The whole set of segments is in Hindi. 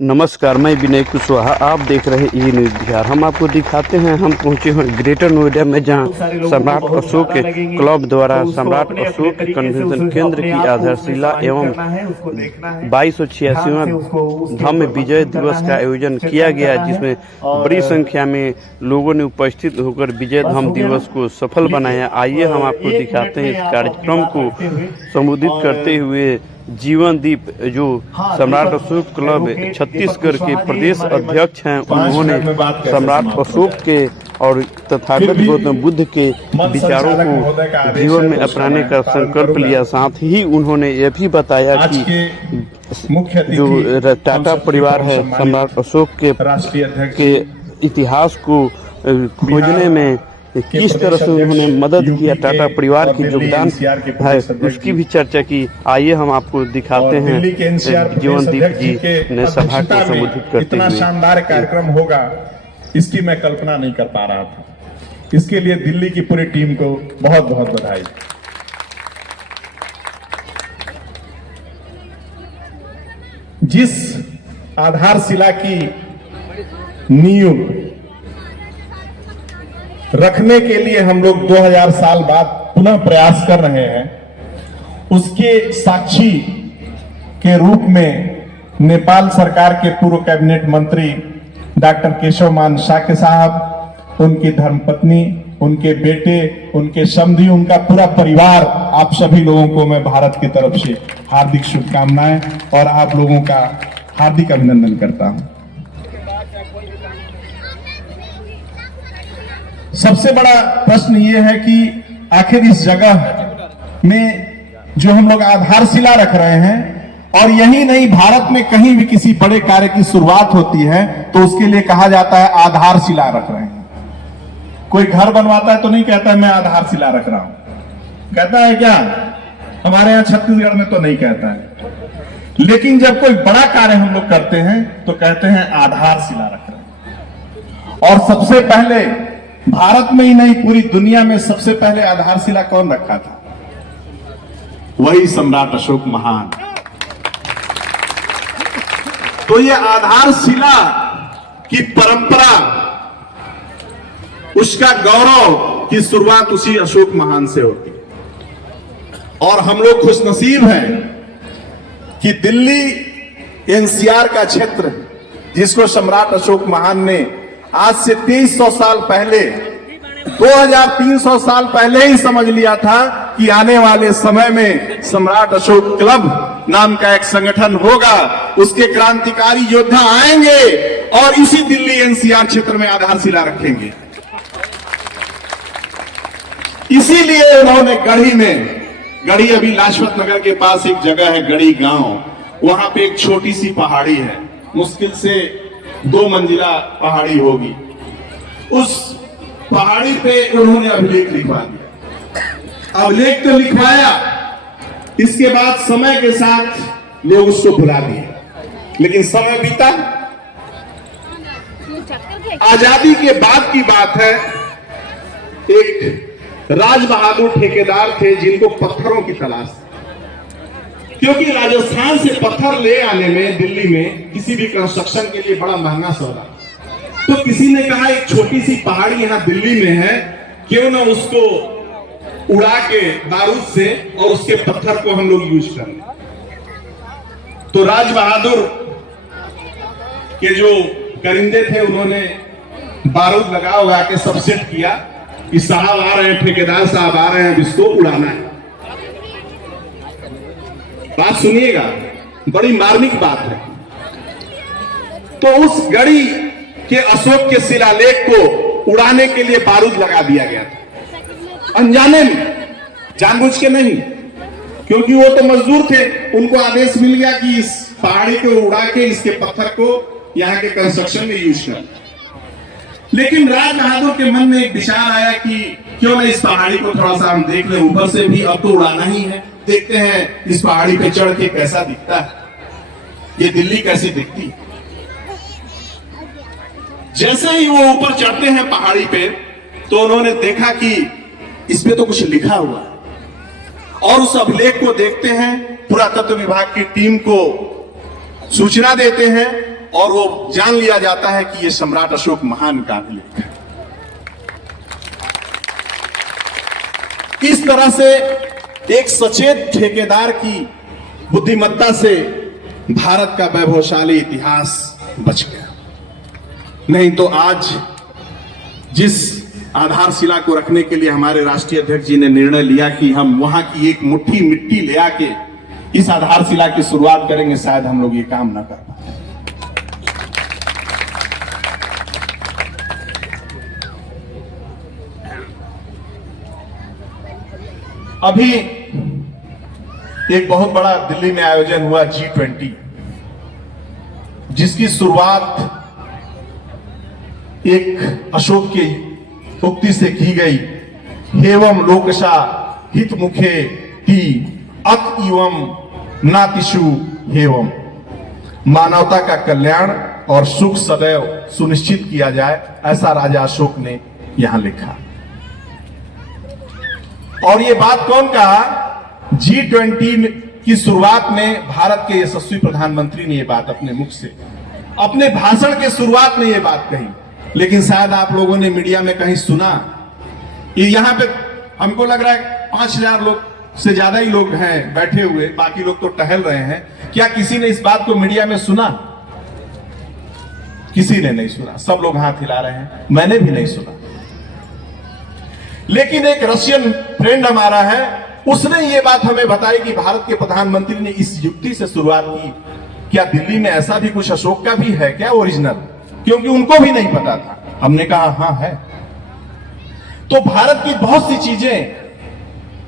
नमस्कार, मैं विनय कुशवाहा। आप देख रहे ई न्यूज़ बिहार। हम आपको दिखाते हैं, हम पहुंचे हैं ग्रेटर नोएडा में, जहां सम्राट अशोक क्लब द्वारा सम्राट अशोक कन्वेंशन केंद्र की आधारशिला एवं 2286वां धम्म विजय दिवस का आयोजन किया गया, जिसमें बड़ी संख्या में लोगों ने उपस्थित होकर विजय धम्म दिवस को सफल बनाया। आइए हम आपको दिखाते हैं इस कार्यक्रम को संबोधित करते हुए जीवन दीप, जो सम्राट अशोक क्लब छत्तीसगढ़ के प्रदेश अध्यक्ष हैं। उन्होंने सम्राट अशोक के और तथागत गौतम बुद्ध के विचारों को जीवन में अपनाने का संकल्प लिया। साथ ही उन्होंने यह भी बताया कि जो टाटा परिवार है, सम्राट अशोक के इतिहास को खोजने में किस तरह से उन्होंने मदद किया, टाटा परिवार की योगदान है, उसकी भी चर्चा की। आइए हम आपको दिखाते हैं जीवनदीप जी ने सभा को संबोधित करते हुए। इतना शानदार कार्यक्रम होगा इसकी मैं कल्पना नहीं कर पा रहा था। इसके लिए दिल्ली की पूरी टीम को बहुत बहुत बधाई। जिस आधारशिला की नींव रखने के लिए हम लोग 2000 साल बाद पुनः प्रयास कर रहे हैं, उसके साक्षी के रूप में नेपाल सरकार के पूर्व कैबिनेट मंत्री डॉक्टर केशव मान शाक्य साहब, उनकी धर्मपत्नी, उनके बेटे, उनके समधी, उनका पूरा परिवार, आप सभी लोगों को मैं भारत की तरफ से हार्दिक शुभकामनाएं और आप लोगों का हार्दिक अभिनंदन करता हूं। सबसे बड़ा प्रश्न ये है कि आखिर इस जगह में जो हम लोग आधारशिला रख रहे हैं, और यही नहीं, भारत में कहीं भी किसी बड़े कार्य की शुरुआत होती है तो उसके लिए कहा जाता है आधारशिला रख रहे हैं। कोई घर बनवाता है तो नहीं कहता है मैं आधारशिला रख रहा हूं, कहता है क्या? हमारे यहां छत्तीसगढ़ में तो नहीं कहता है। लेकिन जब कोई बड़ा कार्य हम लोग करते हैं तो कहते हैं आधारशिला रख रहे हैं। और सबसे पहले भारत में ही नहीं, पूरी दुनिया में सबसे पहले आधारशिला कौन रखा था? वही सम्राट अशोक महान। तो ये आधारशिला की परंपरा, उसका गौरव की शुरुआत उसी अशोक महान से होती है। और हम लोग खुशनसीब हैं कि दिल्ली एनसीआर का क्षेत्र, जिसको सम्राट अशोक महान ने आज से 2300 साल पहले, 2300 साल पहले ही समझ लिया था कि आने वाले समय में सम्राट अशोक क्लब नाम का एक संगठन होगा, उसके क्रांतिकारी योद्धा आएंगे और इसी दिल्ली एनसीआर क्षेत्र में आधारशिला रखेंगे। इसीलिए उन्होंने गढ़ी अभी लाजपत नगर के पास एक जगह है गढ़ी गांव, वहां पे एक छोटी सी पहाड़ी है, मुश्किल से 2 मंजिला पहाड़ी होगी। उस पहाड़ी पे उन्होंने अभिलेख लिखवा दिया। अभिलेख तो लिखवाया, इसके बाद समय के साथ लोग उसको भुला दिए। लेकिन समय बीता, आजादी के बाद की बात है, एक राज बहादुर ठेकेदार थे जिनको पत्थरों की तलाश थी, क्योंकि राजस्थान से पत्थर ले आने में दिल्ली में किसी भी कंस्ट्रक्शन के लिए बड़ा महंगा सौदा। तो किसी ने कहा एक छोटी सी पहाड़ी यहां दिल्ली में है, क्यों ना उसको उड़ा के बारूद से और उसके पत्थर को हम लोग यूज कर लें। तो राज बहादुर के जो करिंदे थे, उन्होंने बारूद लगा के सब सेट किया कि साहब आ रहे हैं, ठेकेदार साहब आ रहे हैं, इसको उड़ाना है। बात सुनिएगा, बड़ी मार्मिक बात है। तो उस गढ़ी के अशोक के शिलालेख को उड़ाने के लिए बारूद लगा दिया गया था, अनजाने में, जानबूझ के नहीं, क्योंकि वो तो मजदूर थे। उनको आदेश मिल गया कि इस पहाड़ी को उड़ा के इसके पत्थर को यहाँ के कंस्ट्रक्शन में यूज कर। लेकिन राज बहादुर के मन में एक विचार आया कि क्यों ना इस पहाड़ी को थोड़ा सा हम देख लें, ऊपर से भी, अब तो उड़ाना ही है, देखते हैं इस पहाड़ी पे चढ़ के कैसा दिखता है, ये दिल्ली कैसी दिखती है। जैसे ही वो ऊपर चढ़ते हैं पहाड़ी पे, तो उन्होंने देखा कि इस पे तो कुछ लिखा हुआ है, और उस अभिलेख को देखते हैं, पुरातत्व विभाग की टीम को सूचना देते हैं और वो जान लिया जाता है कि ये सम्राट अशोक महान काव्य लेखक है। इस तरह से एक सचेत ठेकेदार की बुद्धिमत्ता से भारत का वैभवशाली इतिहास बच गया। नहीं तो आज जिस आधारशिला को रखने के लिए हमारे राष्ट्रीय अध्यक्ष जी ने निर्णय लिया कि हम वहां की एक मुट्ठी मिट्टी ले आके इस आधारशिला की शुरुआत करेंगे, शायद हम लोग ये काम ना कर पाए। अभी एक बहुत बड़ा दिल्ली में आयोजन हुआ G20, जिसकी शुरुआत एक अशोक की उक्ति से की गई, हेवम लोकशा हित मुखे ती अत इवम नातिशु हेवम। मानवता का कल्याण और सुख सदैव सुनिश्चित किया जाए, ऐसा राजा अशोक ने यहां लिखा। और ये बात कौन कहा? G20 की शुरुआत में भारत के यशस्वी प्रधानमंत्री ने ये बात अपने मुख से, अपने भाषण के शुरुआत में ये बात कही। लेकिन शायद आप लोगों ने मीडिया में कहीं सुना। ये यहां पे हमको लग रहा है 5,000 लोग से ज्यादा ही लोग हैं बैठे हुए, बाकी लोग तो टहल रहे हैं। क्या किसी ने इस बात को मीडिया में सुना? किसी ने नहीं सुना। सब लोग हाथ हिला रहे हैं, मैंने भी नहीं सुना। लेकिन एक रशियन फ्रेंड हमारा है, उसने ये बात हमें बताई कि भारत के प्रधानमंत्री ने इस युक्ति से शुरुआत की, क्या दिल्ली में ऐसा भी कुछ अशोक का भी है क्या ओरिजिनल? क्योंकि उनको भी नहीं पता था। हमने कहा हां है। तो भारत की बहुत सी चीजें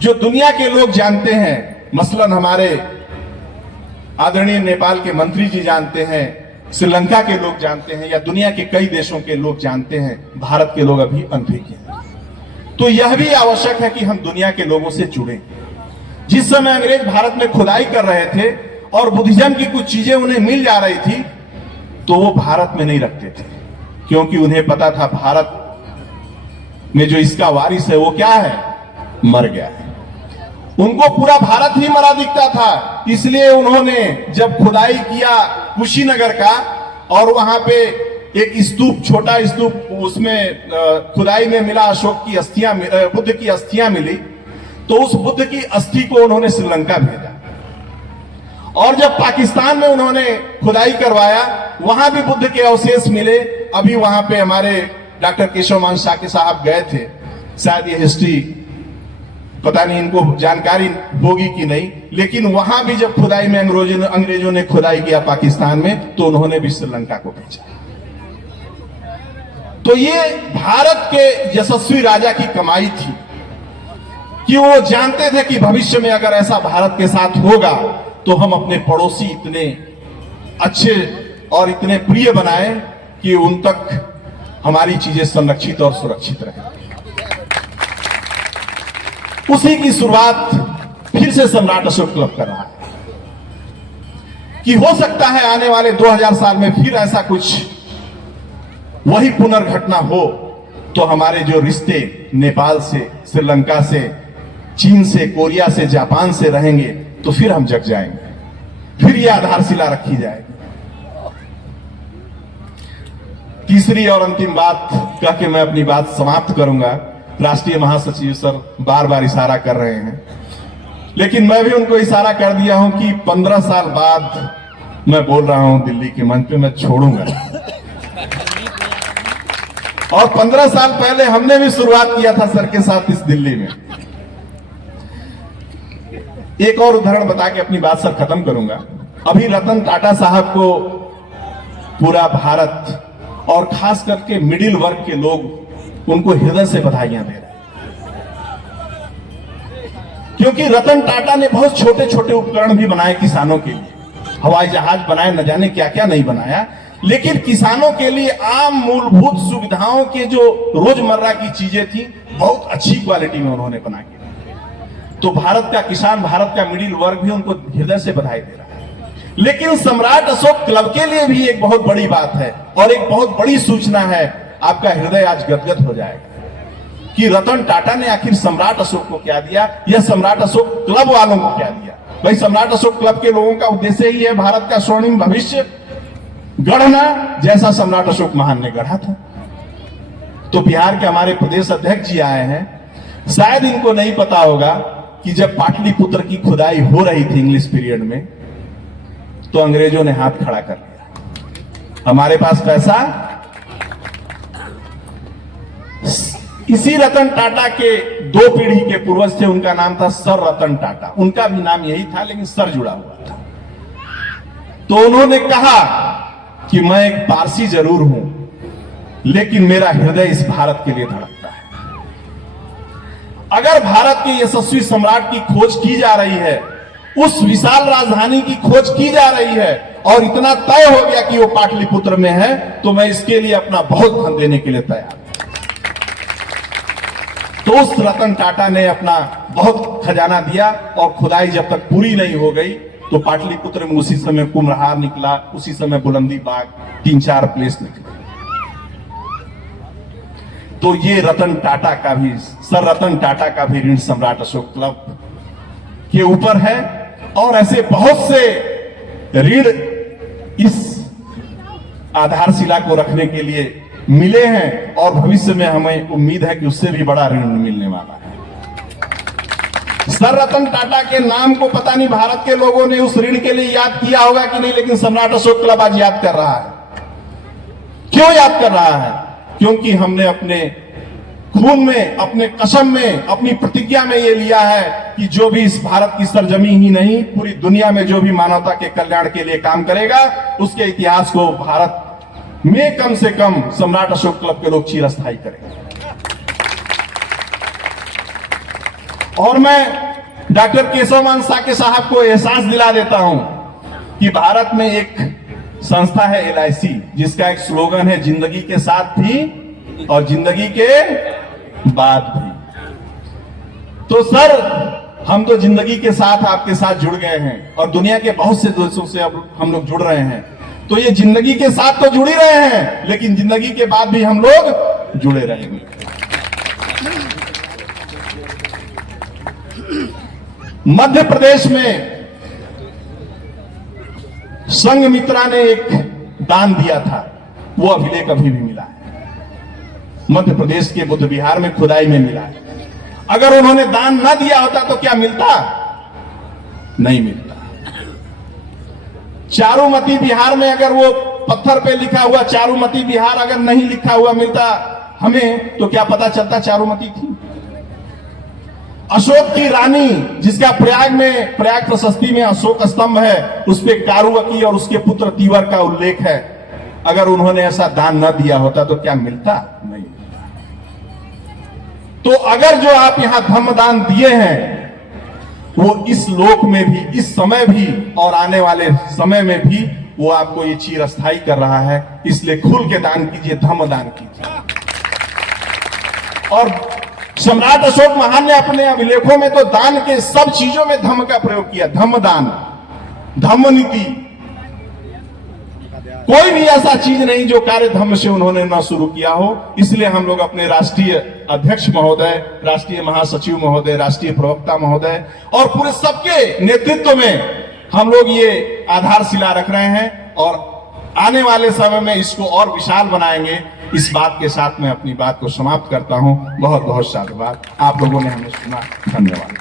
जो दुनिया के लोग जानते हैं, मसलन हमारे आदरणीय नेपाल के मंत्री जी जानते हैं, श्रीलंका के लोग जानते हैं, या दुनिया के कई देशों के लोग जानते हैं, भारत के लोग अभी अनभिज्ञ हैं। तो यह भी आवश्यक है कि हम दुनिया के लोगों से जुड़ें। जिस समय अंग्रेज भारत में खुदाई कर रहे थे और बुद्धिज्म की कुछ चीजें उन्हें मिल जा रही थी, तो वो भारत में नहीं रखते थे, क्योंकि उन्हें पता था भारत में जो इसका वारिस है वो क्या है? मर गया है। उनको पूरा भारत ही मरा दिखता था। इसलिए उन्होंने जब खुदाई किया कुशीनगर का, और वहां पे एक स्तूप, छोटा स्तूप, उसमें खुदाई में मिला अशोक की अस्थियां, बुद्ध की अस्थियां मिली, तो उस बुद्ध की अस्थि को उन्होंने श्रीलंका भेजा। और जब पाकिस्तान में उन्होंने खुदाई करवाया, वहां भी बुद्ध के अवशेष मिले। अभी वहां पे हमारे डॉक्टर केशवमान शाक्य साहब गए थे, शायद ये हिस्ट्री पता नहीं इनको जानकारी होगी कि नहीं, लेकिन वहां भी जब खुदाई में अंग्रेजों ने खुदाई किया पाकिस्तान में, तो उन्होंने भी श्रीलंका को भेजा। तो ये भारत के यशस्वी राजा की कमाई थी कि वो जानते थे कि भविष्य में अगर ऐसा भारत के साथ होगा तो हम अपने पड़ोसी इतने अच्छे और इतने प्रिय बनाए कि उन तक हमारी चीजें संरक्षित और सुरक्षित रहे। उसी की शुरुआत फिर से सम्राट अशोक क्लब कर रहा है कि हो सकता है आने वाले 2000 साल में फिर ऐसा कुछ वही पुनर्घटना हो, तो हमारे जो रिश्ते नेपाल से, श्रीलंका से, चीन से, कोरिया से, जापान से रहेंगे, तो फिर हम जग जाएंगे, फिर यह आधारशिला रखी जाएगी। तीसरी और अंतिम बात कह के मैं अपनी बात समाप्त करूंगा। राष्ट्रीय महासचिव सर बार बार इशारा कर रहे हैं, लेकिन मैं भी उनको इशारा कर दिया हूं कि 15 साल बाद मैं बोल रहा हूं दिल्ली के मंच पे, मैं छोड़ूंगा। और 15 साल पहले हमने भी शुरुआत किया था सर के साथ इस दिल्ली में। एक और उदाहरण बता के अपनी बात सर खत्म करूंगा। अभी रतन टाटा साहब को पूरा भारत और खास करके मिडिल वर्ग के लोग उनको हृदय से बधाइयां दे रहे हैं, क्योंकि रतन टाटा ने बहुत छोटे छोटे उपकरण भी बनाए किसानों के लिए, हवाई जहाज बनाए, न जाने क्या क्या नहीं बनाया, लेकिन किसानों के लिए आम मूलभूत सुविधाओं के जो रोजमर्रा की चीजें थी, बहुत अच्छी क्वालिटी में उन्होंने बना के। तो भारत का किसान, भारत का मिडिल वर्ग भी उनको हृदय से बधाई दे रहा है। लेकिन सम्राट अशोक क्लब के लिए भी एक बहुत बड़ी बात है और एक बहुत बड़ी सूचना है, आपका हृदय आज गदगद हो जाएगा कि रतन टाटा ने आखिर सम्राट अशोक को क्या दिया, या सम्राट अशोक क्लब वालों को क्या दिया। भाई, सम्राट अशोक क्लब के लोगों का उद्देश्य ही है भारत का स्वर्णिम भविष्य, गढ़ना जैसा सम्राट अशोक महान ने गढ़ा था। तो बिहार के हमारे प्रदेश अध्यक्ष जी आए हैं, शायद इनको नहीं पता होगा कि जब पाटलिपुत्र की खुदाई हो रही थी इंग्लिश पीरियड में, तो अंग्रेजों ने हाथ खड़ा कर लिया। हमारे पास पैसा, इसी रतन टाटा के 2 पीढ़ी के पूर्वज थे, उनका नाम था सर रतन टाटा। उनका भी नाम यही था, लेकिन सर जुड़ा हुआ था। तो उन्होंने कहा कि मैं एक पारसी जरूर हूं, लेकिन मेरा हृदय इस भारत के लिए धड़कता है। अगर भारत के यशस्वी सम्राट की खोज की जा रही है, उस विशाल राजधानी की खोज की जा रही है, और इतना तय हो गया कि वो पाटलिपुत्र में है, तो मैं इसके लिए अपना बहुत धन देने के लिए तैयार। तो उस रतन टाटा ने अपना बहुत खजाना दिया, और खुदाई जब तक पूरी नहीं हो गई, तो पाटलिपुत्र में उसी समय कुम्हरार निकला, उसी समय बुलंदी बाग, 3-4 प्लेस निकले। तो ये रतन टाटा का भी, सर रतन टाटा का भी ऋण सम्राट अशोक क्लब के ऊपर है। और ऐसे बहुत से ऋण इस आधारशिला को रखने के लिए मिले हैं, और भविष्य में हमें उम्मीद है कि उससे भी बड़ा ऋण मिलने वाला है। सर रतन टाटा के नाम को पता नहीं भारत के लोगों ने उस ऋण के लिए याद किया होगा कि नहीं, लेकिन सम्राट अशोक क्लब आज याद कर रहा है। क्यों याद कर रहा है? क्योंकि हमने अपने खून में, अपने कसम में, अपनी प्रतिज्ञा में यह लिया है कि जो भी इस भारत की सरजमी ही नहीं, पूरी दुनिया में जो भी मानवता के कल्याण के लिए काम करेगा, उसके इतिहास को भारत में कम से कम सम्राट अशोक क्लब के लोग चिरस्थायी करेंगे। और मैं डॉक्टर केशव साके साहब को एहसास दिला देता हूं कि भारत में एक संस्था है LIC, जिसका एक स्लोगन है, जिंदगी के साथ भी और जिंदगी के बाद भी। तो सर, हम तो जिंदगी के साथ आपके साथ जुड़ गए हैं, और दुनिया के बहुत से देशों से अब हम लोग जुड़ रहे हैं। तो ये जिंदगी के साथ तो जुड़ ही रहे हैं, लेकिन जिंदगी के बाद भी हम लोग जुड़े रहेंगे। मध्य प्रदेश में संघमित्रा ने एक दान दिया था, वो अभिलेख अभी भी मिला है। मध्य प्रदेश के बुद्ध विहार में खुदाई में मिला है। अगर उन्होंने दान ना दिया होता तो क्या मिलता? नहीं मिलता। चारुमती बिहार में अगर वो पत्थर पे लिखा हुआ चारुमती बिहार अगर नहीं लिखा हुआ मिलता हमें, तो क्या पता चलता चारुमती थी? अशोक की रानी, जिसका प्रयाग प्रशस्ति में अशोक स्तंभ है, उस पे कारुवकी और उसके पुत्र तीवर का उल्लेख है। अगर उन्होंने ऐसा दान न दिया होता तो क्या मिलता? नहीं मिलता। तो अगर जो आप यहां धम्मदान दिए हैं, वो इस लोक में भी, इस समय भी और आने वाले समय में भी वो आपको ये चिरस्थायी कर रहा है। इसलिए खुल के दान कीजिए, धम्मदान कीजिए। और सम्राट अशोक महान ने अपने अभिलेखों में तो दान के सब चीजों में धम्म का प्रयोग किया। धम्मदान, धम्म नीति, कोई भी ऐसा चीज नहीं जो कार्य धम्म से उन्होंने ना शुरू किया हो। इसलिए हम लोग अपने राष्ट्रीय अध्यक्ष महोदय, राष्ट्रीय महासचिव महोदय, राष्ट्रीय प्रवक्ता महोदय और पूरे सबके नेतृत्व में हम लोग ये आधारशिला रख रहे हैं, और आने वाले समय में इसको और विशाल बनाएंगे। इस बात के साथ मैं अपनी बात को समाप्त करता हूं। बहुत बहुत साधुवाद। आप लोगों ने हमें सुना, धन्यवाद।